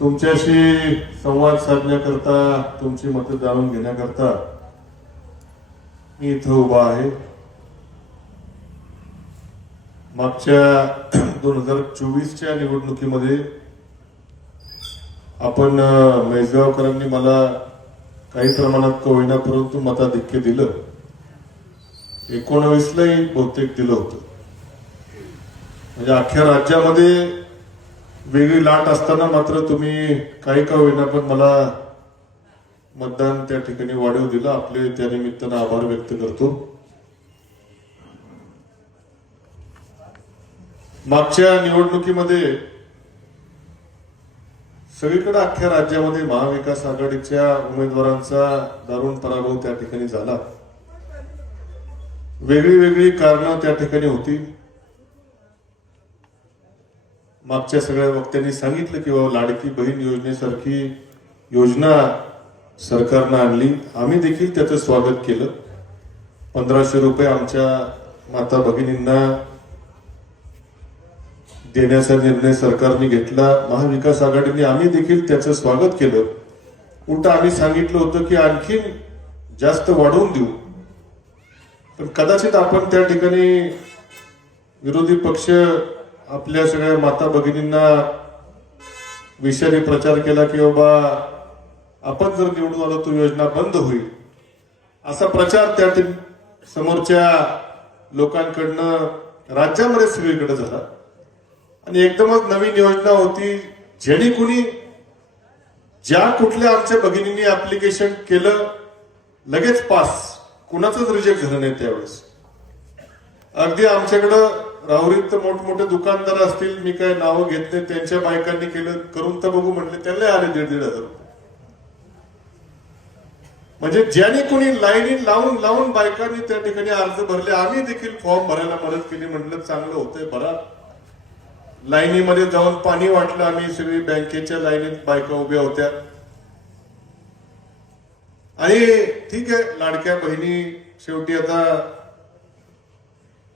तुमच्याशी संवाद साधण्याकरता, तुमची मतं जाणून घेण्याकरता मी इथं उभा आहे. मागच्या 2024च्या निवडणुकीमध्ये आपण मेजगावकरांनी मला काही प्रमाणात का होईना परंतु मताधिक्य दिलं. 19लाही बहुतेक दिलं होतं. म्हणजे अख्ख्या राज्यामध्ये वेगळी लाट असताना मात्र तुम्ही काही का होईना पण मला मतदान त्या ठिकाणी वाढीव दिलं. आपले त्या निमित्तानं आभार व्यक्त करतो. मागच्या निवडणुकीमध्ये सगळीकडे अख्ख्या राज्यामध्ये महाविकास आघाडीच्या उमेदवारांचा दारुण पराभव त्या ठिकाणी झाला. वेगळी वेगळी कारणं त्या ठिकाणी होती. मागच्या सगळ्या वक्त्यांनी सांगितलं की बाबा लाडकी बहीण योजनेसारखी योजना सरकारनं आणली. आम्ही देखील त्याचं स्वागत केलं. 1500 रुपये आमच्या माता भगिनींना देण्याचा निर्णय सरकारने घेतला. महाविकास आघाडीने आम्ही देखील त्याचं स्वागत केलं. उलट आम्ही सांगितलं होतं की आणखी जास्त वाढवून देऊ. पण कदाचित आपण त्या ठिकाणी विरोधी पक्ष आपल्या सगळ्या माता भगिनींना विषयाने प्रचार केला की बाबा आपण जर निवडून आलो तो योजना बंद होईल, असा प्रचार त्या समोरच्या लोकांकडनं राज्यामध्ये सगळीकडे झाला. आणि एकदमच नवीन योजना होती. ज्याने कुणी ज्या कुठल्या आमच्या भगिनींनी ऍप्लिकेशन केलं लगेच पास, कुणाचंच रिजेक्ट झालं नाही त्यावेळेस. अगदी आमच्याकडं राहुरीत मोठमोठे दुकानदार असतील, मी काय नावं घेत नाही, त्यांच्या बायकांनी केलं करून तर बघू म्हटले, त्यांना आले 1,500 रुपये. म्हणजे ज्याने कुणी लाईनी लावून लावून बायकांनी त्या ठिकाणी अर्ज भरले. आम्ही देखील फॉर्म भरायला मदत केली. म्हटलं चांगलं होतंय भरा. लाईनीमध्ये जाऊन पाणी वाटलं. आम्ही सगळी बँकेच्या लाईनीत बायका उभ्या होत्या. आणि ठीक आहे, लाडक्या बहिणी शेवटी आता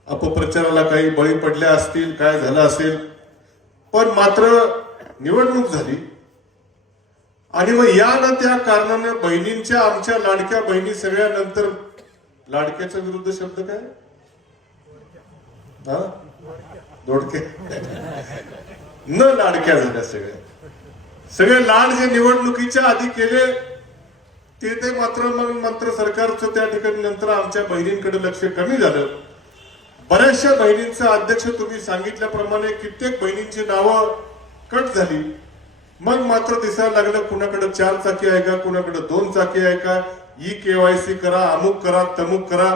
अपप्रचाराला काही बळी पडल्या असतील, काय झालं असेल, पण मात्र निवडणूक झाली. आणि मग या ना त्या कारणाने बहिणींच्या, आमच्या लाडक्या बहिणी सगळ्या नंतर लाडक्याच्या विरुद्ध शब्द काय, हा दोडके न लाडक्या झाल्या. सगळे लाड जे निवडणुकीच्या आधी केले ते मात्र सरकारचं त्या ठिकाणी नंतर आमच्या बहिणींकडे लक्ष कमी झालं. बऱ्याचशा बहिणींचं अध्यक्ष तुम्ही सांगितल्याप्रमाणे कित्येक बहिणींची नावं कट झाली. मग मात्र दिसायला लागलं कुणाकडे 4 चाकी आहे का, कुणाकडे 2 चाकी आहे का, KYC करा, अमुक करा, तमुक करा.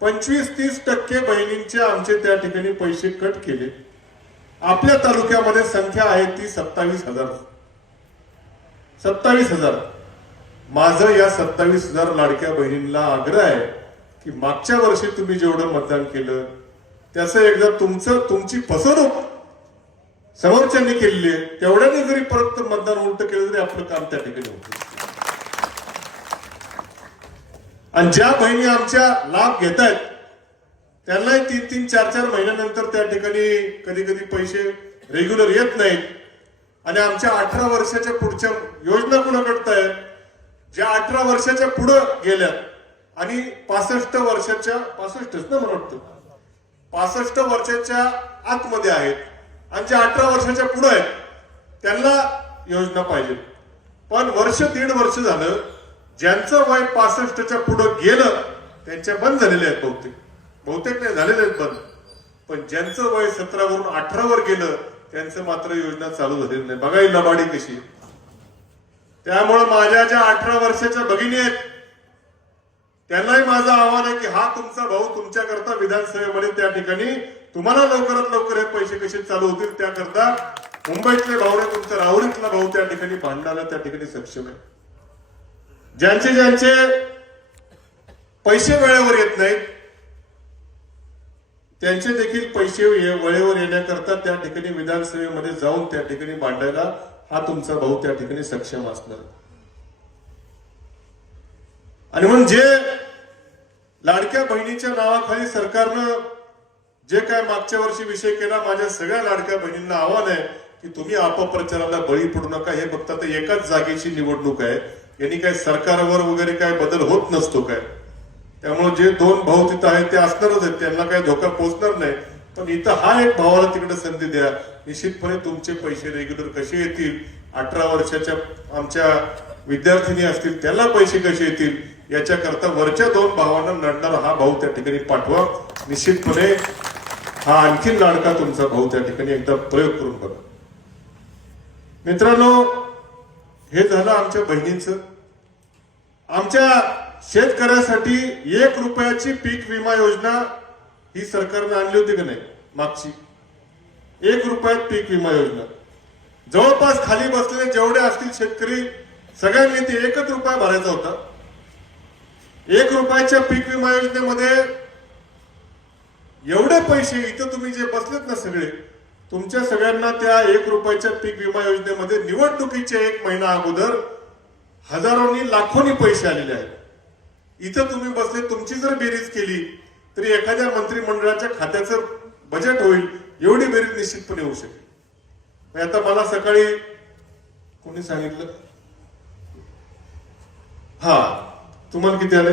25-30% बहिणींचे आमचे त्या ठिकाणी पैसे कट केले. आपल्या तालुक्यामध्ये संख्या आहे ती 27,000. 27,000. माझं या 27,000 लाडक्या बहिणींना आग्रह आहे की मागच्या वर्षी तुम्ही जेवढं मतदान केलं त्याचं एकदा तुमची फसवणूक समोरच्यांनी केलेली आहे, तेवढ्याने जरी परत मतदान उलट केलं तरी आपलं काम त्या ठिकाणी होतं. आणि ज्या बहिणी आमच्या लाभ घेत आहेत त्यांनाही 3-3, 4-4 महिन्यानंतर त्या ठिकाणी कधी कधी पैसे रेग्युलर येत नाहीत. आणि आमच्या 18 वर्षाच्या पुढच्या योजना कुणाकडतायत, ज्या 18 वर्षाच्या पुढे गेल्या आणि 65 वर्षाच्या, 65च ना मला वाटतं, 65 वर्षाच्या आतमध्ये आहेत आणि ज्या 18 वर्षाच्या पुढे आहेत त्यांना योजना पाहिजे. पण 1-1.5 वर्ष झालं ज्यांचं वय 65च्या पुढे गेलं त्यांच्या बंद झालेल्या आहेत. बहुतेक नाही झालेले आहेत बंद. पण ज्यांचं वय 17 वरून 18 वर गेलं त्यांचं मात्र योजना चालू झालेली नाही. बघा ही लबाडी कशी. त्यामुळे माझ्या ज्या 18 वर्षाच्या भगिनी आहेत त्यांनाही माझं आव्हान आहे की हा तुमचा भाऊ तुमच्याकरता विधानसभेमध्ये त्या ठिकाणी तुम्हाला लवकरात लवकर हे पैसे कसे चालू होतील त्याकरता मुंबईतले भाऊ नाही, तुमचा राहुरीतला भाऊ त्या ठिकाणी भांडणाला त्या ठिकाणी सक्षम आहे. ज्यांचे पैसे वेळेवर येत नाहीत त्यांचे देखील पैसे वेळेवर येण्याकरता त्या ठिकाणी विधानसभेमध्ये जाऊन त्या ठिकाणी मांडायला हा तुमचा भाऊ त्या ठिकाणी सक्षम असणार. आणि म्हणून जे लाडक्या बहिणीच्या नावाखाली सरकारनं जे काय मागच्या वर्षी विषय केला, माझ्या सगळ्या लाडक्या बहिणींना आव्हान आहे की तुम्ही अपप्रचाराला बळी पडू नका. हे फक्त आता एकाच जागेची निवडणूक आहे, यांनी काय सरकारवर वगैरे काय बदल होत नसतो काय. त्यामुळे जे दोन भाऊ तिथं आहेत ते असणारच आहेत, त्यांना काही धोका पोहोचणार नाही. पण इथं हा एक भावाला तिकडे संधी द्या. निश्चितपणे तुमचे पैसे रेग्युलर कसे येतील, 18 वर्षाच्या आमच्या विद्यार्थिनी असतील त्यांना पैसे कसे येतील, याच्याकरता वरच्या दोन भावांना लढणारा हा भाऊ त्या ठिकाणी पाठवा. निश्चितपणे हा आणखीन लाडका तुमचा भाऊ त्या ठिकाणी एकदा प्रयोग करून बघा. मित्रांनो, हे झालं आमच्या बहिणींचं. आमच्या शेतकऱ्यासाठी 1 रुपयाची पीक विमा योजना ही सरकारने आणली होती का नाही मागची? 1 रुपयात पीक विमा योजना. जवळपास खाली बसलेले जेवढे असतील शेतकरी सगळ्यांनी ते 1 रुपया भरायचा होता. 1 रुपयाच्या पीक विमा योजनेमध्ये एवढे पैसे इथं तुम्ही जे बसलेत ना सगळे, तुमच्या सगळ्यांना त्या 1 रुपयाच्या पीक विमा योजनेमध्ये निवडणुकीच्या 1 महिना अगोदर हजारोनी लाखोनी पैसे आलेले आहेत. इथं तुम्ही बसले, तुमची जर बेरीज केली तरी एखाद्या मंत्रिमंडळाच्या खात्याचं बजेट होईल एवढी बेरीज निश्चितपणे होऊ शकेल. आता मला सकाळी कोणी सांगितलं, हा तुम्हाला किती आले?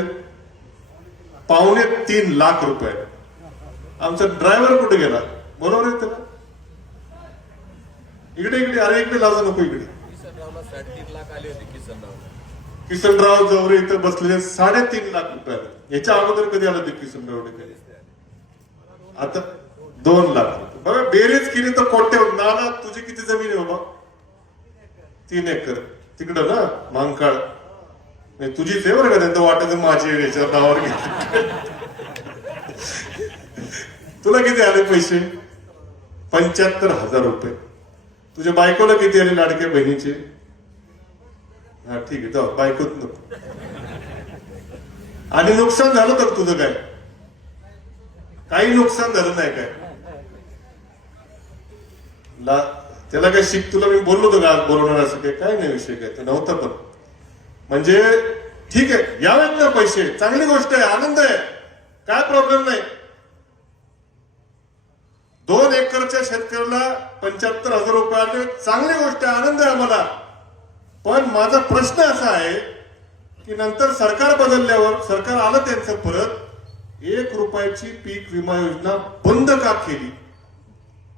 2.25 लाख रुपये. आमचा ड्रायव्हर कुठे गेला? बरोबर आहे त्याला, इकडे इकडे, अरे इकडे लाजा नको, इकडे. किसनराव जवरे इथं बसलेले 3.5 लाख रुपये. याच्या अगोदर कधी आलं ते किसनराव? आता 2 लाख रुपये. बघा, बेरीज केली तर कोणते नाना. तुझी किती जमीन आहे बाबा? 3 एकर तिकडं ना मांकाळ. तुझीच आहे बरं का, त्यांचं वाटायचं माझे याच्या नावावर घेतलं. तुला किती आले पैसे? 75,000 रुपये. तुझ्या बायकोला किती आले लाडक्या बहिणीचे? हा ठीक आहे, जाऊ बायकोच नको. आणि नुकसान झालं तर तुझं काय? काही नुकसान झालं नाही काय? त्याला काय शिक, तुला मी बोललो होतो का आज बोलवणार असं काय नाही विषय काय तर नव्हता. पण म्हणजे ठीक आहे, यावेत ना पैसे, चांगली गोष्ट आहे, आनंद आहे, काय प्रॉब्लेम नाही. 2 एकरच्या शेतकऱ्याला 75,000 रुपये आले, चांगली गोष्ट आहे, आनंद आहे आम्हाला. पण माझा प्रश्न असा आहे की नंतर सरकार बदलल्यावर, सरकार आलं त्यांचं परत, 1 रुपयाची पीक विमा योजना बंद का केली?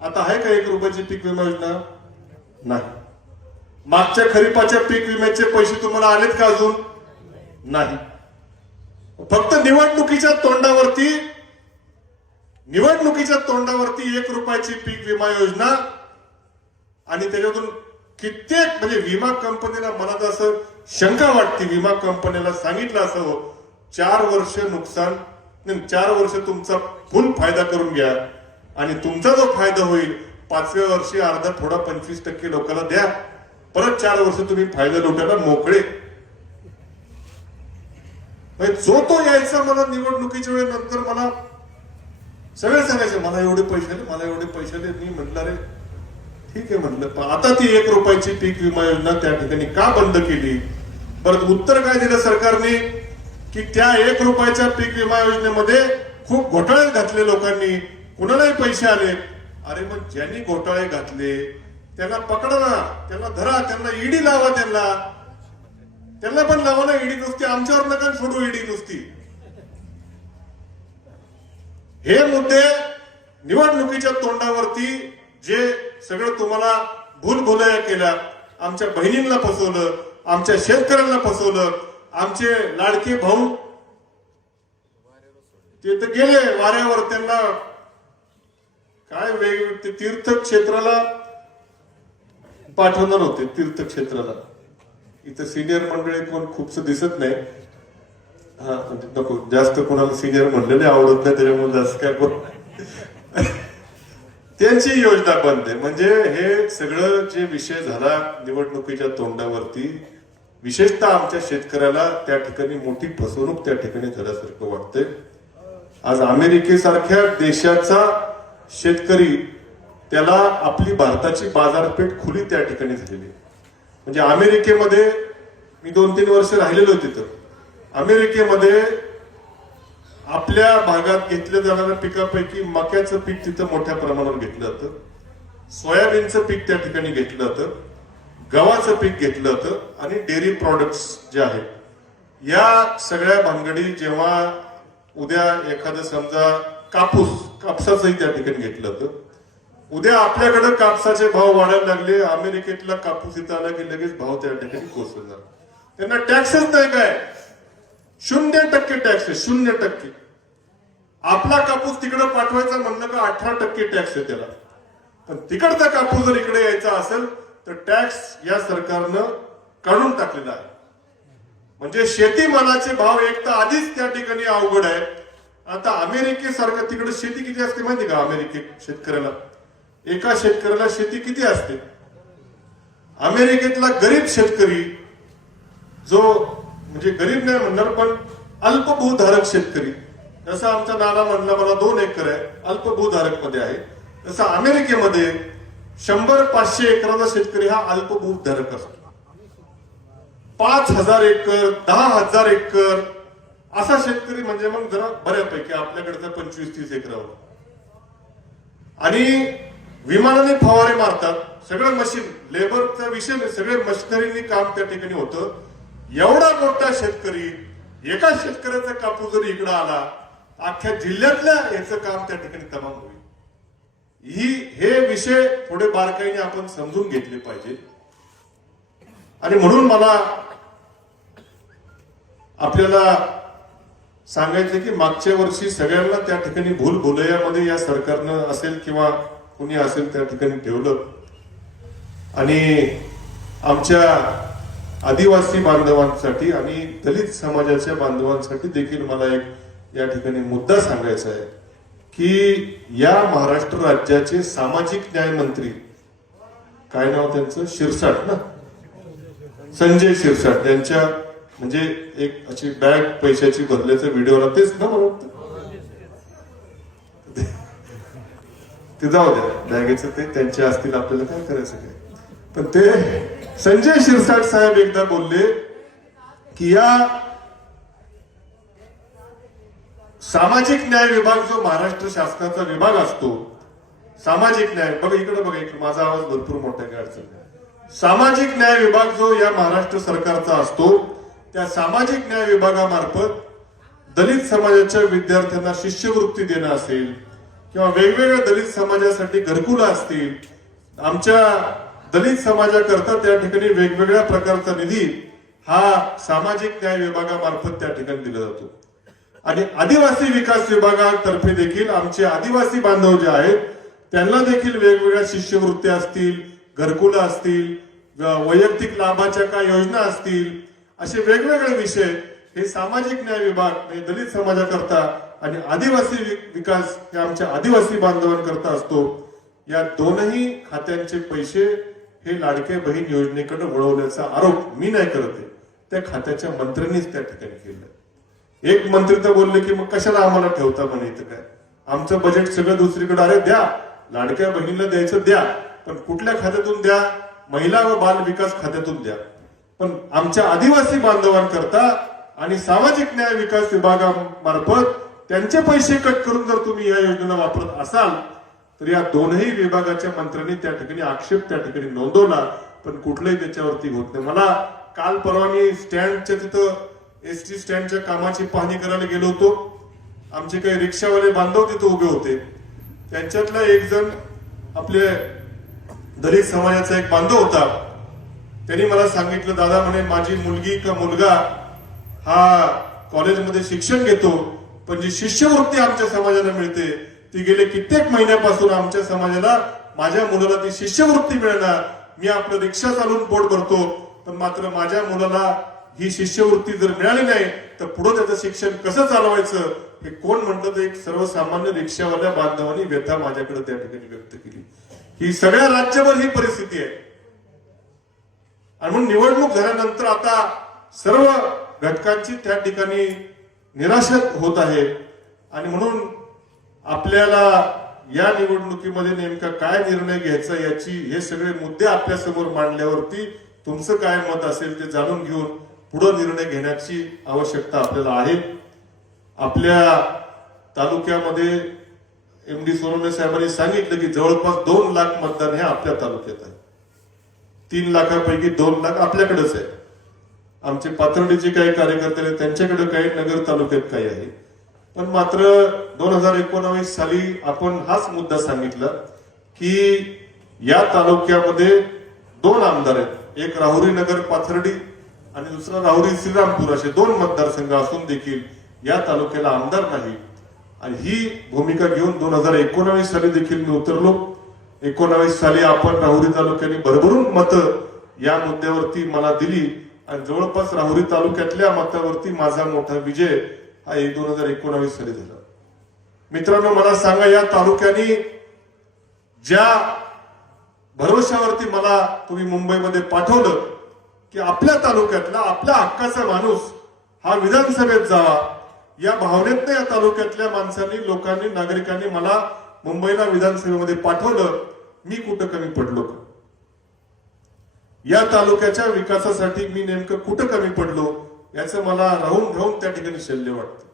आता आहे का 1 रुपयाची पीक विमा योजना? नाही. मागच्या खरीपाच्या पीक विम्याचे पैसे तुम्हाला आलेत का अजून? नाही. फक्त निवडणुकीच्या तोंडावरती 1 रुपयाची पीक विमा योजना. आणि त्याच्यातून कित्येक म्हणजे विमा कंपनीला, मला तर असं शंका वाटते, विमा कंपनीला सांगितलं असावं 4 वर्ष नुकसान, 4 वर्ष तुमचा फुल फायदा करून घ्या आणि तुमचा जो फायदा होईल 5व्या वर्षी अर्धा थोडा 25% लोकांना द्या, परत 4 वर्ष तुम्ही फायदा लुटायला मोकळे. जो तो यायचा मला निवडणुकीच्या वेळेनंतर मला सगळे सांगायचे मला एवढे पैसे आले, मला एवढे पैसे आले. मी म्हटलं रे ठीक आहे म्हटलं, पण आता ती 1 रुपयाची पीक विमा योजना त्या ठिकाणी का बंद केली? परत उत्तर काय दिलं सरकारने की त्या 1 रुपयाच्या पीक विमा योजनेमध्ये खूप घोटाळे घातले लोकांनी, कुणालाही पैसे आले. अरे मग ज्यांनी घोटाळे घातले त्यांना पकडा ना, त्यांना धरा, त्यांना ईडी लावा, त्यांना पण लावा ना ईडी. नुसती आमच्यावर नका सोडू ईडी नुसती. हे मुद्दे निवडणुकीच्या तोंडावरती जे सगळं तुम्हाला भूलभुलया केल्या, आमच्या बहिणींना फसवलं, आमच्या शेतकऱ्यांना फसवलं, आमचे लाडके भाऊ ते तर गेले वाऱ्यावर. त्यांना काय वेगवेगळे तीर्थक्षेत्राला पाठवणार होते, तीर्थक्षेत्राला. इथं सिनियर मंडळी कोण खूपच दिसत नाही. हा नको, जास्त कोणाला सिनियर म्हणलेले आवडत नाही, त्याच्यामुळे जास्त काय कोण त्यांची योजना बंद आहे. म्हणजे हे सगळं जे विषय झाला निवडणुकीच्या तोंडावरती, विशेषतः आमच्या शेतकऱ्याला त्या ठिकाणी मोठी फसवणूक त्या ठिकाणी झाल्यासारखं वाटतंय. आज अमेरिकेसारख्या देशाचा शेतकरी, त्याला आपली भारताची बाजारपेठ खुली त्या ठिकाणी झालेली. म्हणजे अमेरिकेमध्ये मी 2-3 वर्ष राहिलेलो तिथं. अमेरिकेमध्ये आपल्या भागात घेतल्या जाणाऱ्या पिकापैकी मक्याचं पीक तिथं मोठ्या प्रमाणावर घेतलं जातं. सोयाबीनचं पीक त्या ठिकाणी घेतलं होतं, गव्हाचं पीक घेतलं होतं आणि डेअरी प्रॉडक्ट्स जे आहेत या सगळ्या भानगडी जेव्हा उद्या एखादं समजा कापसाचंही त्या ठिकाणी घेतलं होतं, उद्या आपल्याकडे कापसाचे भाव वाढायला लागले, अमेरिकेतला कापूस इथं आला की लगेच भाव त्या ठिकाणी कोसळणार. त्यांना टॅक्सच नाही काय, 0% टॅक्स आहे, 0%. आपला कापूस तिकडे पाठवायचा म्हणलं का 18% टॅक्स आहे त्याला. पण तिकडचा कापूस जर इकडे यायचा असेल तर टॅक्स या सरकारनं काढून टाकलेला आहे. म्हणजे शेतीमालाचे भाव एक तर आधीच त्या ठिकाणी अवघड आहे. आता अमेरिकेसारखं तिकडे शेती किती असते माहिती का? अमेरिकेत शेतकऱ्याला, एका शेतकऱ्याला शेती किती असते? अमेरिकेतला गरीब शेतकरी जो म्हणजे गरीब नाही म्हणणार पण अल्पभूधारक शेतकरी, जसं आमचा नाना म्हणला मला 2 एकर आहे, अल्पभूधारक मध्ये आहे, तसं अमेरिकेमध्ये 100-500 एकराचा शेतकरी हा अल्पभूधारक असतो. 5,000 एकर 10,000 एकर असा शेतकरी म्हणजे मग जरा बऱ्यापैकी आपल्याकडचा 25-30 एकरावर. आणि विमानाने फवारे मारतात, सगळं मशीन, लेबरचा विषय नाही, सगळे मशिनरीने काम त्या ठिकाणी होतं. एवढा मोठा शेतकरी, एका शेतकऱ्याचा कापूस जर इकडं आला अख्ख्या जिल्ह्यातल्या याचं काम त्या ठिकाणी तमाम होईल. हे विषय थोडे बारकाईने आपण समजून घेतले पाहिजे. आणि म्हणून मला आपल्याला सांगायचं की मागच्या वर्षी सगळ्यांना त्या ठिकाणी भूलभुलैयामध्ये या सरकारनं असेल किंवा कुणी असेल त्या ठिकाणी ठेवलं. आणि आमच्या आदिवासी बांधवांसाठी आणि दलित समाजाच्या बांधवांसाठी देखील मला एक या ठिकाणी मुद्दा सांगायचा आहे की या महाराष्ट्र राज्याचे सामाजिक न्याय मंत्री, काय नाव त्यांचं, शिरसाट ना, संजय शिरसाट, त्यांच्या म्हणजे एक अशी बॅग पैशाची भरल्याचं व्हिडिओला तेच ना म्हणत, ते जाऊ द्या, बॅगेचं ते त्यांचे असतील, आपल्याला काय करायचं काय. पण ते संजय शिरसाट साहेब एकदा बोलले की या सामाजिक न्याय विभाग जो महाराष्ट्र शासनाचा विभाग असतो, सामाजिक न्याय, बघा इकडे बघा, इकडे माझा आवाज भरपूर मोठा काय अडचण आहे. सामाजिक न्याय विभाग जो या महाराष्ट्र सरकारचा असतो, त्या सामाजिक न्याय विभागामार्फत दलित समाजाच्या विद्यार्थ्यांना शिष्यवृत्ती देणं असेल किंवा वेगवेगळ्या दलित समाजासाठी घरकुलं असतील, आमच्या दलित समाजाकरता त्या ठिकाणी वेगवेगळ्या प्रकारचा निधी हा सामाजिक न्याय विभागामार्फत त्या ठिकाणी दिला जातो. आणि आदिवासी विकास विभागातर्फे देखील आमचे आदिवासी बांधव जे आहेत त्यांना देखील वेगवेगळ्या शिष्यवृत्त्या असतील, घरकुलं असतील, वैयक्तिक लाभाच्या काय योजना असतील, असे वेगवेगळे विषय हे सामाजिक न्याय विभाग म्हणजे दलित समाजाकरता आणि आदिवासी विकास हे आमच्या आदिवासी बांधवांकरता असतो. या दोनही खात्यांचे पैसे हे लाडके बहीण योजनेकडे वळवल्याचा आरोप मी नाही करत आहे, त्या खात्याच्या मंत्र्यांनीच त्या ठिकाणी केलं. एक मंत्री तर बोलले की मग कशाला आम्हाला ठेवता म्हणे, इथं काय आमचं बजेट सगळं दुसरीकडे, अरे द्या, लाडक्या बहिणीला द्यायचं द्या, पण कुठल्या खात्यातून द्या, महिला व बाल विकास खात्यातून द्या. पण आमच्या आदिवासी बांधवांकरता आणि सामाजिक न्याय विकास विभागामार्फत त्यांचे पैसे कट करून जर तुम्ही या योजनेला वापरत असाल तर या दोनही विभागाच्या मंत्र्यांनी त्या ठिकाणी आक्षेप त्या ठिकाणी नोंदवला, पण कुठलंही त्याच्यावरती होत नाही. मला काल परवा मी स्टँडच्या तिथं एसटी स्टँडच्या कामाची पाहणी करायला गेलो होतो. आमचे काही रिक्षावाले बांधव तिथे उभे होते, त्यांच्यातला एक जण आपले दलित समाजाचा एक बांधव होता. त्यांनी मला सांगितलं, दादा म्हणे माझी मुलगी का मुलगा हा कॉलेजमध्ये शिक्षण घेतो, पण जी शिष्यवृत्ती आमच्या समाजाला मिळते ती गेले कित्येक महिन्यापासून आमच्या समाजाला, माझ्या मुलाला ती शिष्यवृत्ती मिळणार. मी आपलं रिक्षा चालवून पोट भरतो, पण मात्र माझ्या मुलाला ही शिष्यवृत्ती जर मिळाली नाही तर पुढे त्याचं शिक्षण कसं चालवायचं हे कोण म्हणतं. तर एक सर्वसामान्य रिक्षावाल्या बांधवांनी व्यथा माझ्याकडे त्या ठिकाणी व्यक्त केली. ही सगळ्या राज्यभर ही परिस्थिती आहे. आणि म्हणून निवडणूक झाल्यानंतर आता सर्व घटकांची त्या ठिकाणी निराशा होत आहे. आणि म्हणून आपल्याला या निवडणुकीमध्ये नेमका काय निर्णय घ्यायचा याची हे सगळे मुद्दे आपल्या समोर मांडल्यावरती तुमचं काय मत असेल ते जाणून घेऊन पुढे निर्णय घेण्याची आवश्यकता आपल्याला आहे. आपल्या तालुक्यामध्ये MD सोनवणे साहेबांनी सांगितलं की जवळपास 2 लाख मतदान हे आपल्या तालुक्यात आहे. 3 लाखापैकी 2 लाख आपल्याकडेच आहे. आमचे पाथर्डीचे काही कार्यकर्ते आहेत, त्यांच्याकडे काही, नगर तालुक्यात काही आहे. पण मात्र 2019 साली आपण हाच मुद्दा सांगितला की या तालुक्यामध्ये 2 आमदार आहेत, एक राहुरी नगर पाथर्डी आणि दुसरा राहुरी श्रीरामपूर, असे 2 मतदारसंघ असून देखील या तालुक्याला आमदार नाही. आणि ही भूमिका घेऊन 2019 साली देखील मी उतरलो. 19 साली आपण राहुरी तालुक्याने भरभरून मतं या मुद्द्यावरती मला दिली आणि जवळपास राहुरी तालुक्यातल्या मतावरती माझा मोठा विजय हा 2019 साली झाला. मित्रांनो, मला सांगा, या तालुक्याने ज्या भरोशावरती मला तुम्ही मुंबईमध्ये पाठवलं की आपल्या तालुक्यातला आपल्या हक्काचा माणूस हा विधानसभेत जावा, या भावनेतनं या तालुक्यातल्या माणसांनी, लोकांनी, नागरिकांनी मला मुंबईला विधानसभेमध्ये पाठवलं. मी कुठं कमी पडलो का? या तालुक्याच्या विकासासाठी मी नेमकं कुठं कमी पडलो याचं मला राहून राहून त्या ठिकाणी शल्य वाटतं.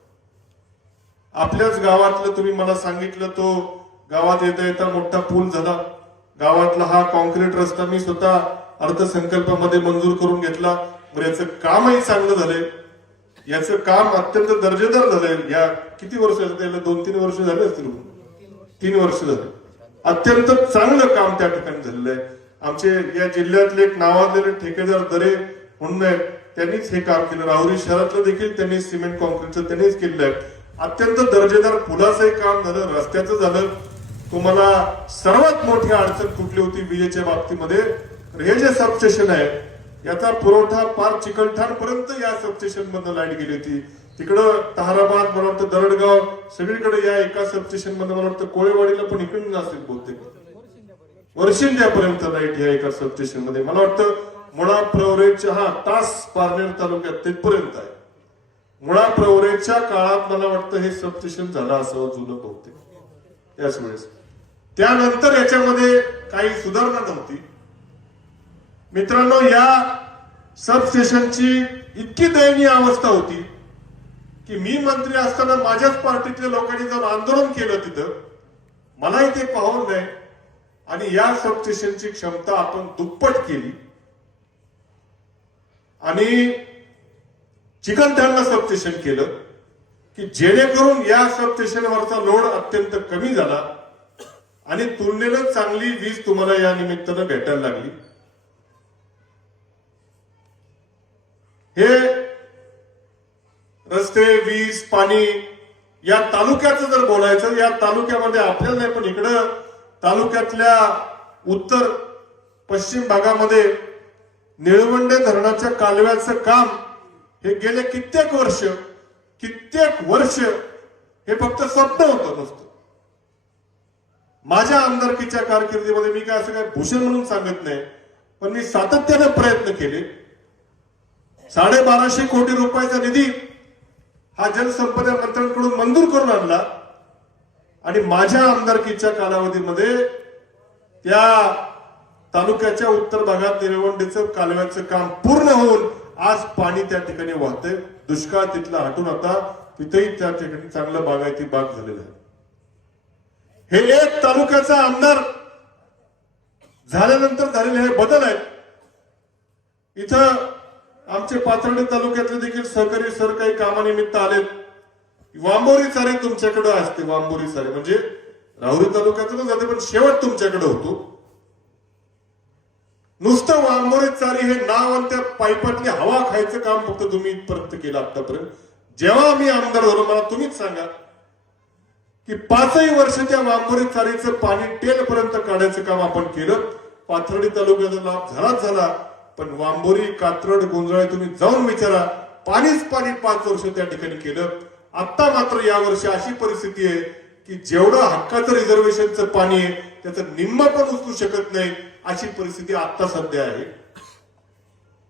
आपल्याच गावातलं तुम्ही मला सांगितलं, तो गावात येता येता मोठा पूल झाला. गावातला हा कॉन्क्रीट रस्ता मी स्वतः अर्थसंकल्पामध्ये मंजूर करून घेतला. बरं, याचं कामही चांगलं झालंय, याचं काम अत्यंत दर्जेदार झालंय. या किती वर्ष झाले? 2-3 वर्ष झाले असतील. 3 वर्ष झाले. अत्यंत चांगलं काम त्या ठिकाणी झालेलं आहे. आमचे या जिल्ह्यातले एक नावाजलेले ठेकेदार दरे म्हणून आहेत, त्यांनीच हे काम केलं. राहुरी शहरातलं देखील त्यांनी सिमेंट कॉन्क्रीटचं त्यांनीच केलेलं आहे. अत्यंत दर्जेदार पुलाचंही काम झालं, रस्त्याचं झालं. तुम्हाला सर्वात मोठी अडचण कुठली होती विजेच्या बाबतीमध्ये? हे जे सबस्टेशन आहे याचा पुरवठा पार चिकलठाण पर्यंत या सबस्टेशन मधून लाईट गेली होती. तिकडं ताहराबाद, मला वाटतं दरडगाव, सगळीकडे या एका सबस्टेशन मध्ये, मला वाटतं कोळेवाडीला पण इकडून नसेल बहुतेक, वर्षिंद्यापर्यंत लाईट या एका सबस्टेशन मध्ये. मला वाटतं मुळा प्रवरेच्या, हा तास पारनेर तालुक्यात तिथपर्यंत आहे. मुळा प्रवरेच्या काळात मला वाटतं हे सबस्टेशन झालं असावं जुनं बहुतेक त्याच वेळेस. त्यानंतर याच्यामध्ये काही सुधारणा नव्हती. मित्रांनो, या सबस्टेशनची इतकी दयनीय अवस्था होती की मी मंत्री असताना माझ्याच पार्टीतल्या लोकांनी जाऊन आंदोलन केलं तिथं. मलाही ते पाहून नाही आणि या सबस्टेशनची क्षमता आपण दुप्पट केली आणि चिकलठाणला सबस्टेशन केलं की जेणेकरून या सबस्टेशनवरचा लोड अत्यंत कमी झाला आणि तुलनेनं चांगली वीज तुम्हाला या निमित्तानं भेटायला लागली. हे रस्ते, वीज, पाणी या तालुक्याचं जर बोलायचं, या तालुक्यामध्ये आपल्याला नाही, पण इकडं तालुक्यातल्या उत्तर पश्चिम भागामध्ये निळवंडे धरणाच्या कालव्याचं काम हे गेले कित्येक वर्ष हे फक्त स्वप्न होतं नुसतं. माझ्या आमदारकीच्या कारकिर्दीमध्ये मी काय असं काय भूषण म्हणून सांगत नाही, पण मी सातत्याने प्रयत्न केले. 1250 कोटी रुपयाचा निधी हा जलसंपदा मंत्र्यांकडून मंजूर करून आणला आणि माझ्या आमदारकीच्या कालावधीमध्ये त्या तालुक्याच्या उत्तर भागात निळवंडेचं कालव्याचं काम पूर्ण होऊन आज पाणी त्या ठिकाणी वाहतंय. दुष्काळ तिथला हटून आता तिथेही त्या ठिकाणी चांगलं बागायती बाग झालेला आहे. हे एक तालुक्याचा आमदार झाल्यानंतर झालेले हे बदल आहेत. इथं आमचे पाथर्डी तालुक्यातले देखील सहकारी सर काही कामानिमित्त आलेत. वांबोरी चारे तुमच्याकडे असते. वांबोरी चारे म्हणजे राहुरी तालुक्यातून जाते, पण शेवट तुमच्याकडे होतो. नुसतं वांबोरी चारी हे नाव आणि त्या पाईपातली हवा खायचं काम फक्त तुम्ही इथपर्यंत केलं आतापर्यंत. जेव्हा मी आमदार झालो, मला तुम्हीच सांगा की 5 वर्ष त्या वांबोरी चारीचं पाणी टेलपर्यंत काढायचं काम आपण केलं. पाथर्डी तालुक्याचा लाभ झालाच झाला, पण वांबोरी, कात्रड, गुंजळे तुम्ही जाऊन विचारा, पाणीच पाणी 5 वर्ष त्या ठिकाणी केलं. आता मात्र या वर्षी अशी परिस्थिती आहे की जेवढं हक्काचं रिझर्वेशनचं पाणी आहे त्याचं निम्म पण उचलू शकत नाही, अशी परिस्थिती आता सध्या आहे.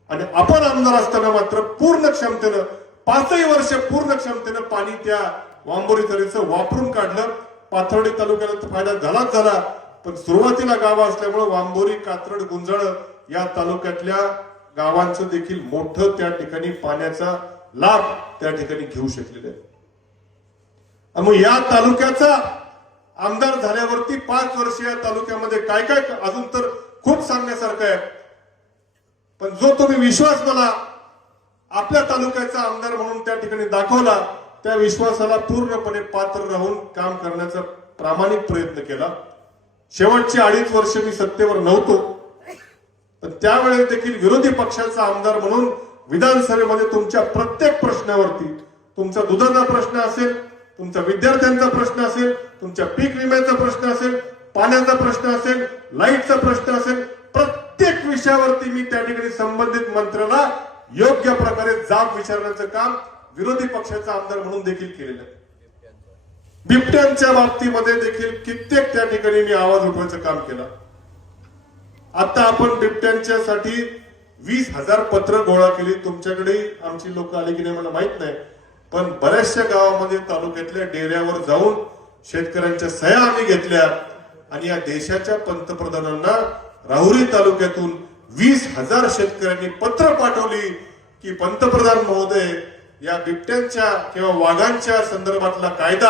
आणि आपण आमदार असताना मात्र पूर्ण क्षमतेनं 5 वर्ष पूर्ण क्षमतेनं पाणी त्या वांबोरी चारीचं वापरून काढलं. पाथर्डी तालुक्याला फायदा झालाच झाला, पण सुरुवातीला गाव असल्यामुळे वांबोरी, कात्रड, गुंजळ या तालुक्यातल्या गावांचं देखील मोठं त्या ठिकाणी पाण्याचा लाभ त्या ठिकाणी घेऊ शकलेले आहे. मग या तालुक्याचा आमदार झाल्यावरती 5 वर्ष या तालुक्यामध्ये काय काय अजून तर खूप सांगण्यासारखं आहे, पण जो तुम्ही विश्वास मला आपल्या तालुक्याचा आमदार म्हणून त्या ठिकाणी दाखवला, त्या विश्वासाला पूर्णपणे पात्र राहून काम करण्याचा प्रामाणिक प्रयत्न केला. शेवटची 2.5 वर्ष मी सत्तेवर नव्हतो, पण त्यावेळेस देखील विरोधी पक्षाचा आमदार म्हणून विधानसभेमध्ये तुमच्या प्रत्येक प्रश्नावरती, तुमचा दुधाचा प्रश्न असेल, तुमचा विद्यार्थ्यांचा प्रश्न असेल, तुमच्या पीक विम्याचा प्रश्न असेल, पाण्याचा प्रश्न असेल, लाईटचा प्रश्न असेल, प्रत्येक विषयावरती मी त्या ठिकाणी संबंधित मंत्र्याला योग्य प्रकारे जाब विचारण्याचं काम विरोधी पक्षाचा आमदार म्हणून देखील केलेलं आहे. बिबट्यांच्या बाबतीमध्ये देखील कित्येक त्या ठिकाणी मी आवाज उठवायचं काम केलं. आता आपण बिबट्यांच्यासाठी 20,000 पत्र गोळा केली. तुमच्याकडे आमची लोक आली की नाही मला माहित नाही, पण बऱ्याचशा गावामध्ये तालुक्यातल्या डेऱ्यावर जाऊन शेतकऱ्यांच्या सह्या आम्ही घेतल्या आणि या देशाच्या पंतप्रधानांना राहुरी तालुक्यातून 20,000 शेतकऱ्यांनी पत्र पाठवली की पंतप्रधान महोदय, या बिबट्यांच्या किंवा वाघांच्या संदर्भातला कायदा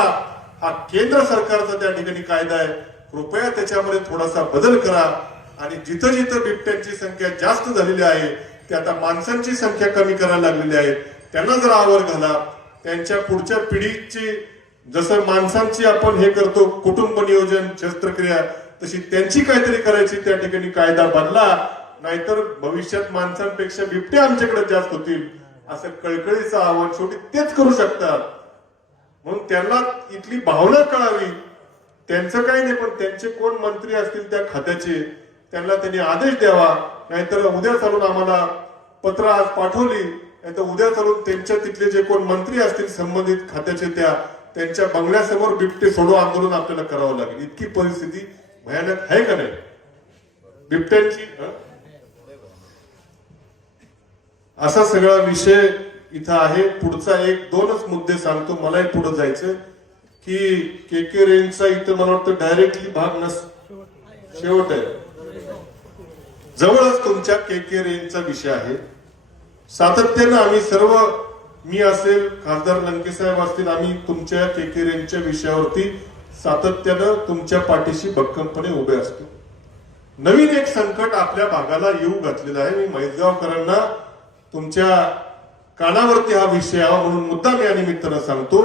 हा केंद्र सरकारचा त्या ठिकाणी कायदा आहे, कृपया त्याच्यामध्ये थोडासा बदल करा आणि जिथं जिथं बिबट्यांची संख्या जास्त झालेली आहे ते आता माणसांची संख्या कमी करायला लागलेली आहे, त्यांना जर आवर घाला. त्यांच्या पुढच्या पिढीची जसं माणसांची आपण हे करतो कुटुंब नियोजन शस्त्रक्रिया, तशी त्यांची काहीतरी करायची त्या ठिकाणी कायदा बदला, नाहीतर भविष्यात माणसांपेक्षा बिबट्या आमच्याकडे जास्त होतील, असं कळकळीचं आव्हान शेवटी तेच करू शकतात. म्हणून त्यांना इथली भावना कळावी. त्यांचं काही नाही, पण त्यांचे कोण मंत्री असतील त्या खात्याचे त्यांना त्यांनी आदेश द्यावा, नाहीतर उद्या चालून आम्हाला पत्र आज पाठवली, नाहीतर उद्या चालून त्यांच्या तिथले जे कोण मंत्री असतील संबंधित खात्याचे त्यांच्या बंगल्यासमोर बिबटे सोडो आंदोलन आपल्याला करावं लागेल. इतकी परिस्थिती भयानक आहे का नाही बिबट्यांची. असा सगळा विषय इथं आहे. पुढचा 1-2च मुद्दे सांगतो, मलाही पुढे जायचं की के रेंजचा इथं मला वाटतं डायरेक्टली भाग शेवट आहे, जवळच तुमच्या के रेंजचा विषय आहे. सातत्यानं आम्ही सर्व, मी असेल, खासदार लंके साहेब असतील, आम्ही तुमच्या के रेंजच्या विषयावरती सातत्यानं तुमच्या पाठीशी भक्कमपणे उभे असतो. नवीन एक संकट आपल्या भागाला येऊ घातलेलं आहे. मी म्हैसगावकरांना तुमच्या कानावरती हा विषय यावा म्हणून मुद्दाम या निमित्तानं सांगतो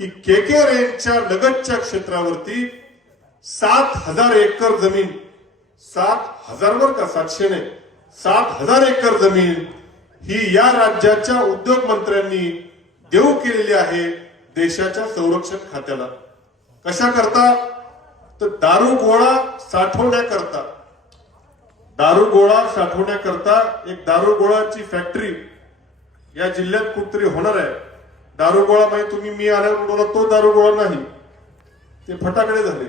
की के रेंजच्या लगतच्या क्षेत्रावरती 7,000 एकर जमीन, 7,000 वर का 700 नाही, 7,000 एकर जमीन ही या राज्याच्या उद्योग मंत्र्यांनी देऊ केलेली आहे देशाच्या संरक्षण खात्याला. कशा करता? तर दारू गोळा साठवण्याकरता, दारू गोळा साठवण्याकरता एक दारू गोळाची फॅक्टरी या जिल्ह्यात कुठतरी होणार आहे. दारू गोळा म्हणजे तुम्ही मी आल्यावर बोला तो दारू गोळा नाही, ते फटाकडे झाले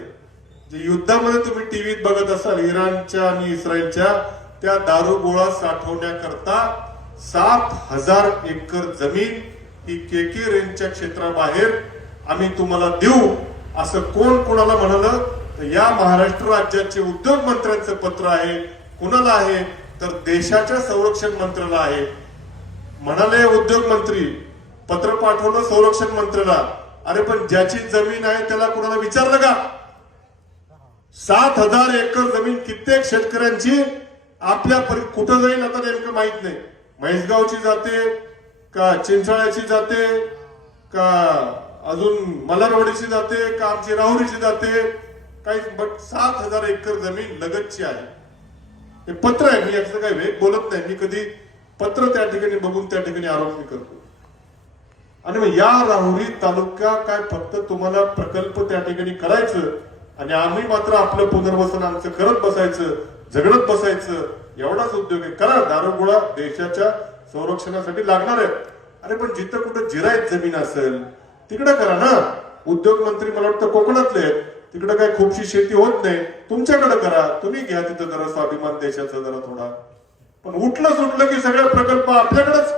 जे युद्धामध्ये तुम्ही टीव्हीत बघत असाल इराणच्या आणि इस्रायलच्या, त्या दारू गोळा साठवण्याकरता 7,000 एकर जमीन ही के रेंजच्या क्षेत्राबाहेर आम्ही तुम्हाला देऊ असं कोण कोणाला म्हणालं? तर या महाराष्ट्र राज्याचे उद्योग मंत्र्यांचं पत्र आहे. कुणाला आहे? तर देशाच्या संरक्षण मंत्र्याला आहे. म्हणाले उद्योग मंत्री, पत्र पाठवलं संरक्षण मंत्र्याला, अरे पण ज्याची जमीन आहे त्याला कुणाला विचारलं का? 7,000 एकर जमीन कित्येक शेतकऱ्यांची आपल्या कुठं जाईल आता नेमकं माहित नाही. म्हैसगावची जाते का चिंचाळ्याची जाते का अजून मलारवाडीची जाते का आमची राहुरीची जाते काही, बट 7,000 एकर जमीन लगतची आहे. हे पत्र आहे, मी याचं काही वेग बोलत नाही, मी कधी पत्र त्या ठिकाणी बघून त्या ठिकाणी आरोप मी करतो. आणि मग या राहुरी तालुका काय फक्त तुम्हाला प्रकल्प त्या ठिकाणी करायचं आणि आम्ही मात्र आपलं पुनर्वसन आमचं करत बसायचं, झगडत बसायचं, एवढाच उद्योग आहे? करा, दारूगोळा देशाच्या संरक्षणासाठी लागणार आहे. अरे पण जिथं कुठं जिरायत जमीन असेल तिकडे करा ना. उद्योग मंत्री मला वाटतं कोकणातले आहेत, तिकडे काही खूपशी शेती होत नाही, तुमच्याकडे करा, तुम्ही घ्या तिथं जरा स्वाभिमान देशाचा जरा थोडा. पण उठलं सुटलं की सगळे प्रकल्प आपल्याकडेच.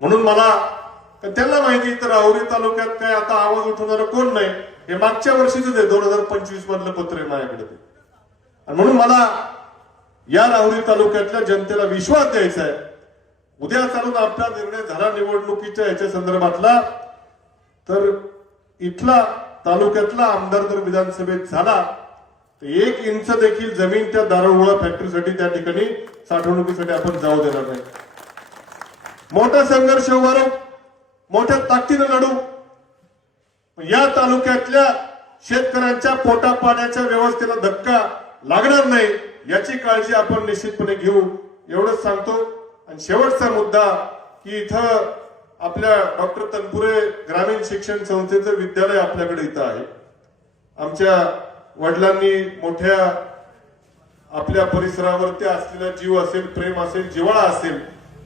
म्हणून मला त्यांना माहिती तर राहुरी तालुक्यात काय आता आवाज उठवणारं कोण नाही, हे मागच्या वर्षीच आहे, 2025 मधलं पत्र आहे माझ्याकडे. म्हणून मला या राहुरी तालुक्यातल्या जनतेला विश्वास द्यायचा आहे. उद्या चालून आपला निर्णय झाला निवडणुकीच्या याच्या संदर्भातला, तर इथला तालुक्यातला आमदार जर विधानसभेत झाला तर 1 इंच देखील जमीन त्या दारुगोळा फॅक्टरीसाठी त्या ठिकाणी साठवणुकीसाठी आपण जाऊ देणार नाही. मोठा संघर्ष उभारू, मोठ्या ताकदीनं लढू. या तालुक्यातल्या शेतकऱ्यांच्या पोटा पाण्याच्या व्यवस्थेला धक्का लागणार नाही याची काळजी आपण निश्चितपणे घेऊ एवढंच सांगतो. आणि शेवटचा मुद्दा की इथं आपल्या डॉक्टर तनपुरे ग्रामीण शिक्षण संस्थेचं विद्यालय आपल्याकडे इथं आहे. आमच्या वडिलांनी मोठ्या आपल्या परिसरावरती असलेला जीव असेल, प्रेम असेल, जिव्हाळा असेल,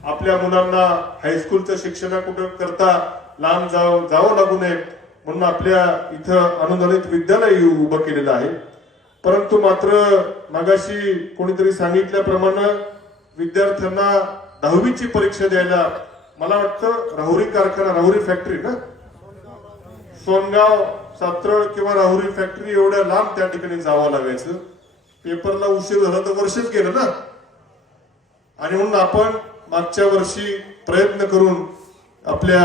आपल्या मुलांना हायस्कूलचं शिक्षणाकुठं करता लांब जावं लागू नये म्हणून आपल्या इथं अनुदानित विद्यालय उभं केलेलं आहे. परंतु मात्र मागाशी कोणीतरी सांगितल्याप्रमाणे विद्यार्थ्यांना 10वीची परीक्षा द्यायला मला वाटतं राहुरी कारखाना, राहुरी फॅक्टरी ना, सोनगाव, सातरळ किंवा राहुरी फॅक्टरी एवढ्या लांब त्या ठिकाणी जावं लागायचं. पेपरला उशीर झाला तर वर्षच गेलं ना. आणि म्हणून आपण मागच्या वर्षी प्रयत्न करून आपल्या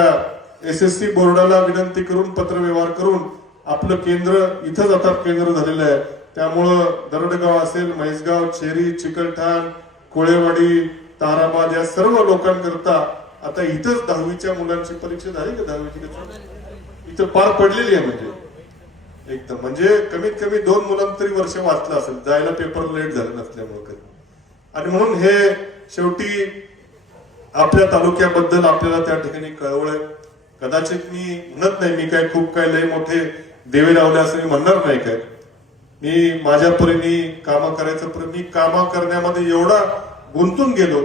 SSC बोर्डाला विनंती करून पत्रव्यवहार करून आपलं केंद्र इथंच आता केंद्र झालेलं आहे. त्यामुळं दरडगाव असेल, म्हैसगाव, चेरी, चिकलठाण, कोळेवाडी, ताराबाद या सर्व लोकांकरता आता इथंच 10वीच्या मुलांची परीक्षा झाली का? 10वीची इथं पार पडलेली आहे. म्हणजे एकदम म्हणजे कमीत कमी 2 मुलांना तरी वर्ष वाचलं असेल, जायला पेपर लेट झालं नसल्यामुळे. आणि म्हणून हे शेवटी आपल्या तालुक्याबद्दल आपल्याला त्या ठिकाणी कळवळ आहे. कदाचित मी म्हणत नाही, मी काय खूप काय लय मोठे देवे लावले असं मी म्हणणार नाही. काय मी माझ्या परीने कामं करायचं, मी कामं करण्यामध्ये एवढा गुंतून गेलो,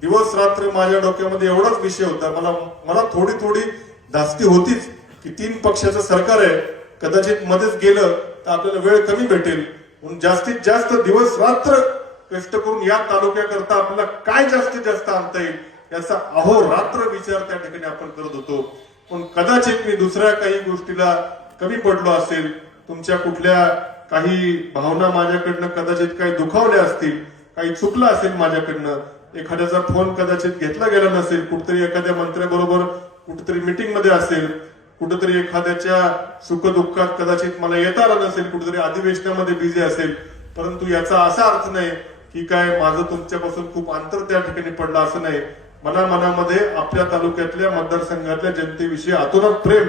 दिवस रात्र माझ्या डोक्यामध्ये एवढाच विषय होता. मला थोडी धास्ती होतीच की 3 पक्षाचं सरकार आहे, कदाचित मध्येच गेलं तर आपल्याला वेळ कमी भेटेल म्हणून जास्तीत जास्त दिवस रात्र कष्ट करून या तालुक्याकरता आपल्याला काय जास्तीत जास्त आणता येईल याचा अहोरात्र विचार त्या ठिकाणी आपण करत होतो. पण कदाचित मी दुसऱ्या काही गोष्टीला कमी पडलो असेल, तुमच्या कुठल्या काही भावना माझ्याकडनं कदाचित काही दुखावल्या असतील, काही चुकलं असेल माझ्याकडनं, एखाद्याचा फोन कदाचित घेतला गेला नसेल, कुठतरी एखाद्या मंत्र्याबरोबर कुठेतरी मीटिंग मध्ये असेल, कुठेतरी एखाद्याच्या सुखदुःखात कदाचित मला येता आलं नसेल, कुठेतरी अधिवेशनामध्ये बिझी असेल. परंतु याचा असा अर्थ नाही की काय माझं तुमच्यापासून खूप अंतर त्या ठिकाणी पडलं, असं नाही. मनामध्ये आपल्या तालुक्यातल्या मतदारसंघातल्या जनतेविषयी अतोनात प्रेम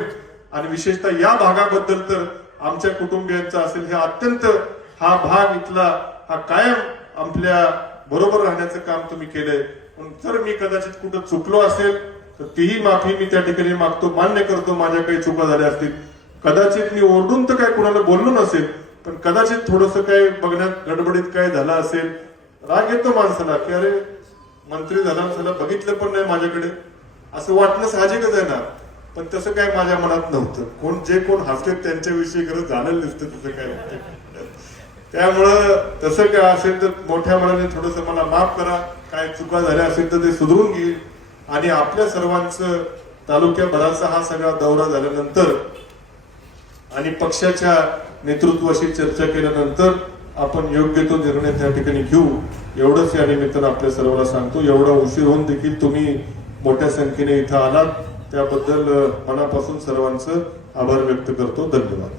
आणि विशेषतः या भागाबद्दल तर आमच्या कुटुंबियांचा असेल, हे अत्यंत हा भाग इथला हा कायम आपल्या बरोबर राहण्याचं काम तुम्ही केलंय. जर मी कदाचित कुठं चुकलो असेल तर तीही माफी मी त्या ठिकाणी मागतो, मान्य करतो माझ्या काही चुका झाल्या असतील. कदाचित मी ओरडून तर काय कुणाला बोललो नसेल, पण कदाचित थोडंसं काय बघण्यात गडबडीत काय झालं असेल. राग येतो माणसाला की अरे मंत्री झाला बघितलं पण नाही माझ्याकडे, असं वाटणं साहजिकच आहे ना. पण तसं काय माझ्या मनात नव्हतं. जे कोण हसले त्यांच्याविषयी खरं झालेलं दिसतं, तसं काय नव्हतं. त्यामुळं तसं काय असेल तर मोठ्या मनाने थोडस मला माफ करा, काय चुका झाल्या असेल तर ते सुधारून घेईल. आणि आपल्या सर्वांचं तालुक्याभराचा हा सगळा दौरा झाल्यानंतर आणि पक्षाच्या नेतृत्वाशी चर्चा केल्यानंतर आपण योग्य तो निर्णय त्या ठिकाणी घेऊ एवढंच या निमित्तानं आपल्या सर्वांना सांगतो. एवढा उशीर होऊन देखील तुम्ही मोठ्या संख्येने इथं आलात त्याबद्दल मनापासून सर्वांचं आभार व्यक्त करतो. धन्यवाद.